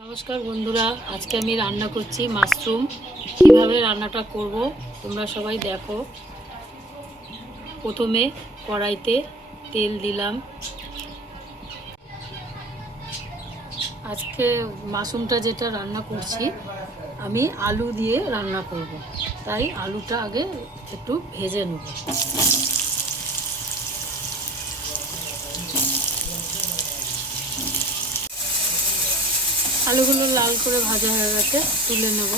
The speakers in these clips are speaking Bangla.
নমস্কার বন্ধুরা, আজকে আমি রান্না করছি মাশরুম। কিভাবে রান্নাটা করব তোমরা সবাই দেখো। প্রথমে কড়াইতে তেল দিলাম। আজকে মাশরুমটা যেটা রান্না করছি আমি আলু দিয়ে রান্না করব, তাই আলুটা আগে একটু ভেজে নেব। আলুগুলো লাল করে ভাজা হয়ে গেছে, তুলে নেব।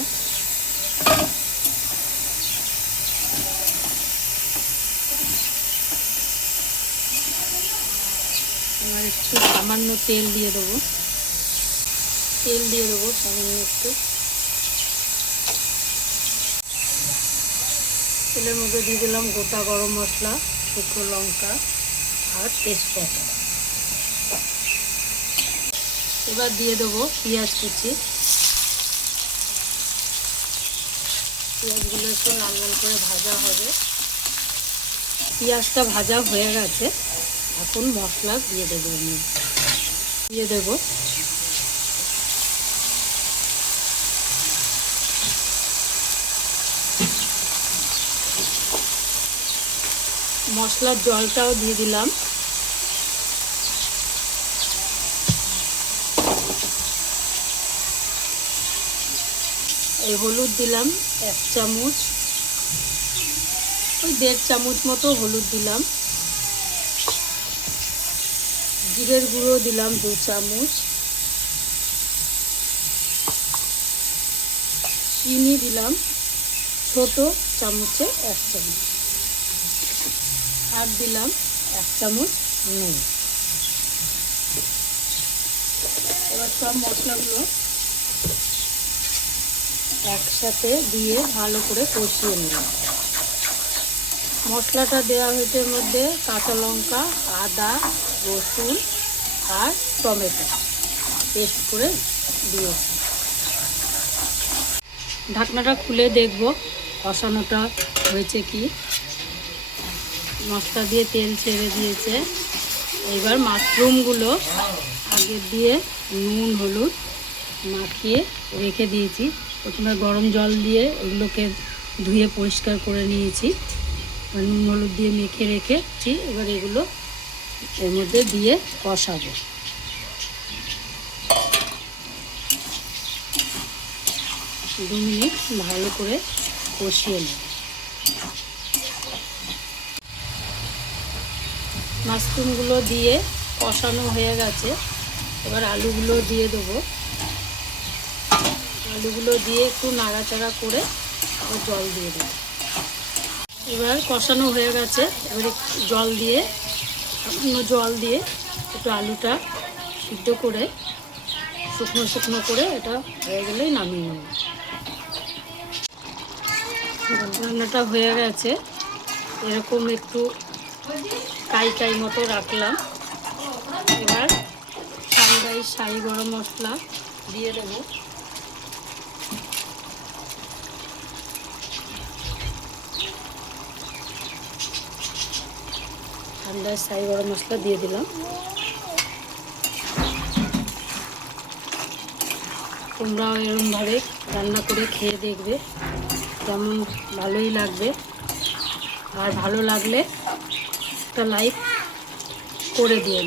এবার একটু সামান্য তেল দিয়ে দেবো। সামান্য একটু তেলের মধ্যে দিয়ে দিলাম গোটা গরম মশলা, শুকনো লঙ্কা আর তেজপাতা। এবার দিয়ে দেবো পেঁয়াজ কুচি। পেঁয়াজগুলো একটু লাল লাল করে ভাজা হবে। পেঁয়াজটা ভাজা হয়ে গেছে, এখন মশলা দিয়ে দেবো। দিয়ে দেবো মশলার জলটাও দিয়ে দিলাম। এই হলুদ দিলাম 1 চামচ, ওই 1.5 চামচ মতো হলুদ দিলাম। জিরের গুঁড়ো দিলাম 2 চামচ। চিনি দিলাম ছোট চামচে 1 চামচ। আর দিলাম 1 চামচ নুন। এবার সব মশলাগুলো একসাথে দিয়ে ভালো করে কষিয়ে নিলাম। মশলাটা দেওয়া হয়েছে এর মধ্যে কাঁচা লঙ্কা, আদা, রসুন আর টমেটো পেস্ট করে দিয়েছি। ঢাকনাটা খুলে দেখব কষানোটা হয়েছে কি। মশলা দিয়ে তেল ছেড়ে দিয়েছে। এবার মাশরুমগুলো আগে দিয়ে নুন হলুদ মাখিয়ে রেখে দিয়েছি। প্রথমে গরম জল দিয়ে ওগুলোকে ধুয়ে পরিষ্কার করে নিয়েছি, নুন হলুদ দিয়ে মেখে রেখেছি। এবার এগুলো এর মধ্যে দিয়ে কষাবো। 2 মিনিট ভালো করে কষিয়ে নেব। মাশরুমগুলো দিয়ে কষানো হয়ে গেছে। এবার আলুগুলো দিয়ে দেবো। আলুগুলো দিয়ে একটু নাড়াচাড়া করে জল দিয়ে দেবো। এবার কষানো হয়ে গেছে। এবার জল দিয়ে একটু আলুটা সিদ্ধ করে শুকনো করে এটা হয়ে গেলেই নামিয়ে নেব। রান্নাটা হয়ে গেছে। এরকম একটু কাই মতো রাখলাম। এবার ঠান্ডায় শাহি গরম মশলা দিয়ে দেবো। ঠান্ডায় শাহি গরম মশলা দিয়ে দিলাম। তোমরাও এরকমভাবে রান্না করে খেয়ে দেখবে, কেমন ভালোই লাগবে। আর ভালো লাগলে একটা লাইক করে দিন।